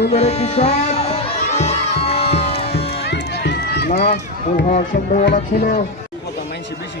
সুন্দর একটি না গোল হওয়ার সম্ভাবনা ছিল। মানে বেশি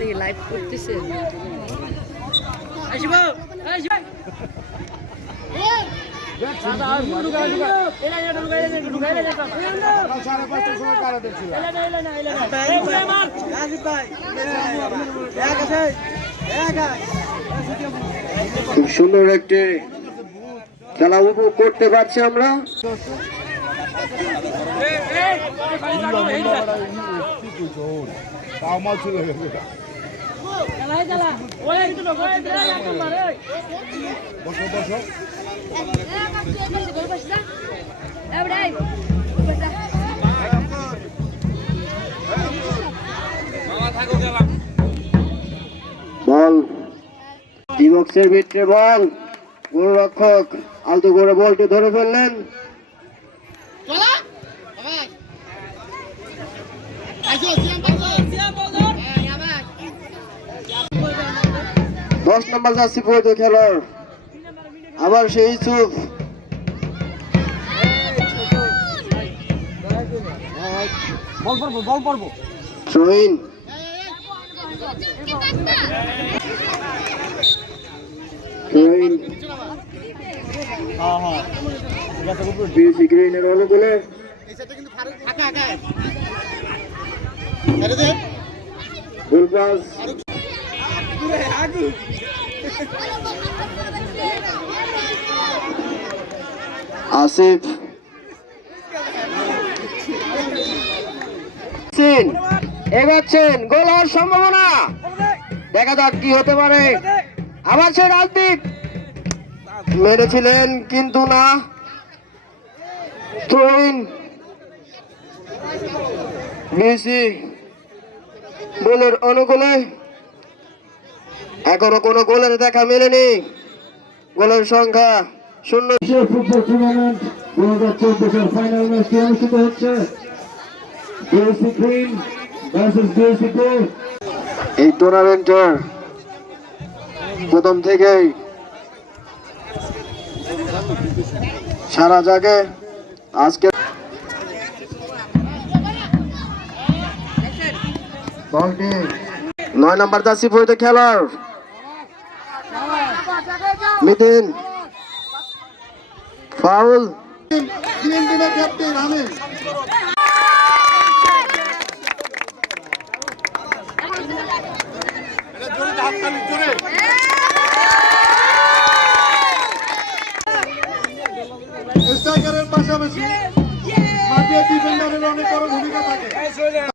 এই লাইভ করতেছে আসিব আসিব দাদা আর মুড়ু খুব সুন্দর একটি খেলা উপভোগ করতে পারছি আমরা ডিবক্সের ভিতরে বল গোলরক্ষক আলতু করে বলটি ধরে ফেললেন। দশ নম্বর যাচ্ছি বৈধ খেলোয়াড়। আবার সেই পড়ব শহীন আসিফ। এগোচ্ছেন গোল হওয়ার সম্ভাবনা। দেখা যাক কি হতে পারে। আবার সে রাজদীপ। মেরেছিলেন কিন্তু না। গোলের অনুকূলে। এখনও কোনো গোলের দেখা মেলেনি। গোলের সংখ্যা শূন্য। ফুটবল টুর্নামেন্ট দু হাজার চব্বিশের ফাইনাল ম্যাচটি অনুষ্ঠিত হচ্ছে। এই টুর্নামেন্টের প্রথম থেকেই। সারা জাগে আজকে নয় নাম্বার জার্সি পরিতে খেলার। মিতিন। ফাউল। স্ট্রাইকারের পাশাপাশি মাঠে ডিফেন্ডারের অনেক বড় ভূমিকা থাকে।